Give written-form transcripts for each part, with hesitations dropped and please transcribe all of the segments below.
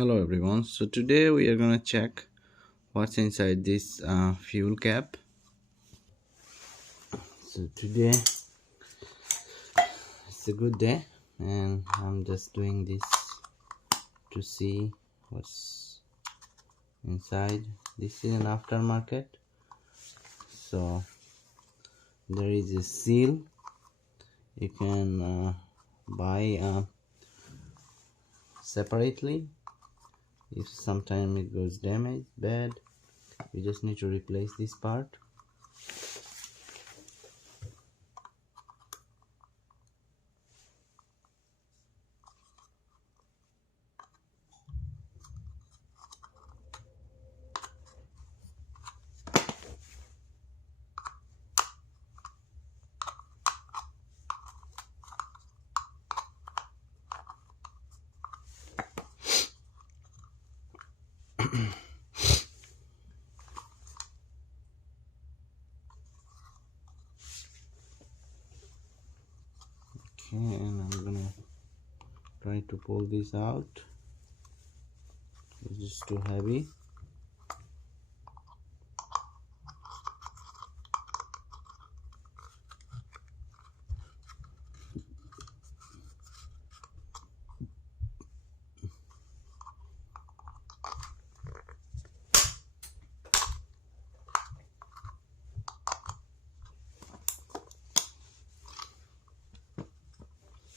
Hello everyone. So today we are gonna check what's inside this fuel cap. So today it's a good day and I'm just doing this to see what's inside. This is an aftermarket, so there is a seal. You can buy separately. If sometime it goes damaged bad, you just need to replace this part. Okay, and I'm gonna try to pull this out. It's just too heavy.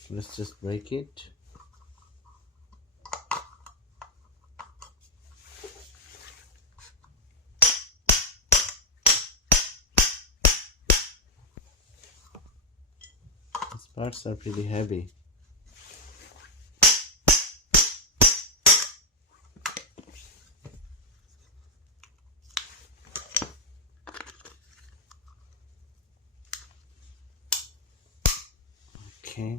Let's just break it. These parts are pretty heavy. Okay.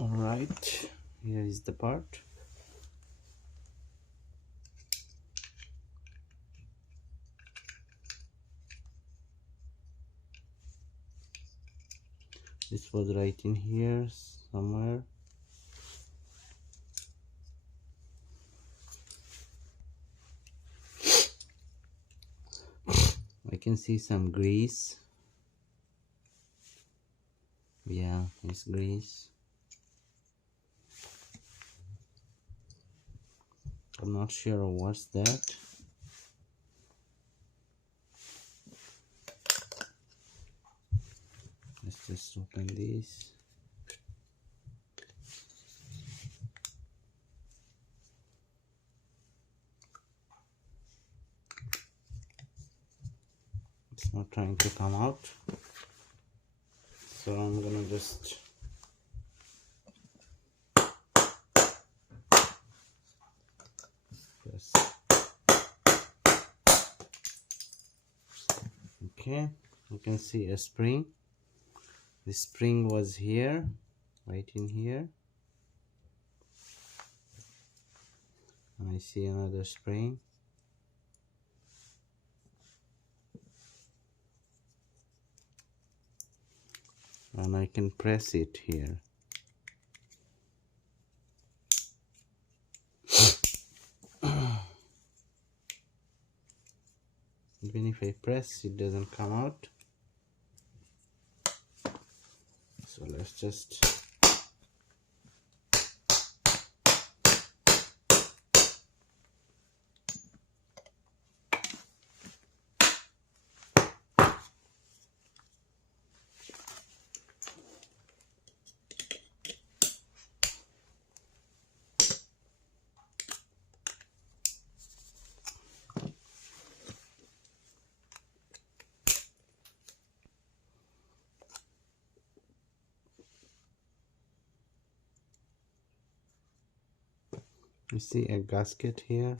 Alright, here is the part. This was right in here somewhere. I can see some grease. Yeah, it's grease. I'm not sure what's that. Let's just open this. It's not trying to come out, so I'm gonna just okay, you can see a spring. The spring was here, right in here, and I see another spring. And I can press it here. Even if I press, it doesn't come out. So let's just You see a gasket here.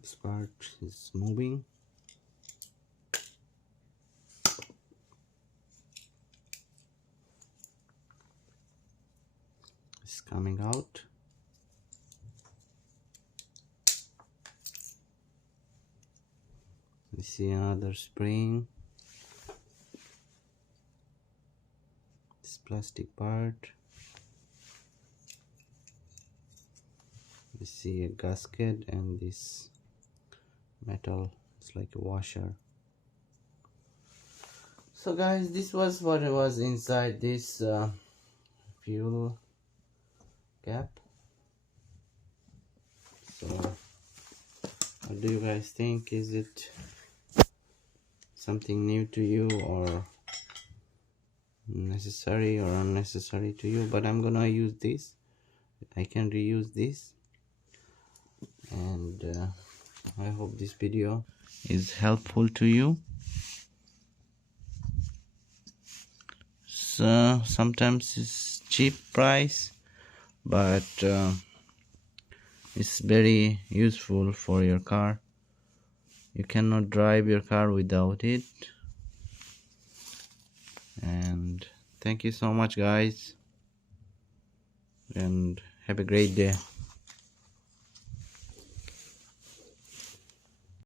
This part is moving. It's coming out. We see another spring. This plastic part. We see a gasket and this metal. It's like a washer. So guys, this was what it was inside this fuel cap. So what do you guys think? Is it something new to you or necessary or unnecessary to you? But I'm gonna use this. I can reuse this, and I hope this video is helpful to you. So sometimes it's cheap price, but it's very useful for your car. You cannot drive your car without it. And thank you so much guys, and have a great day.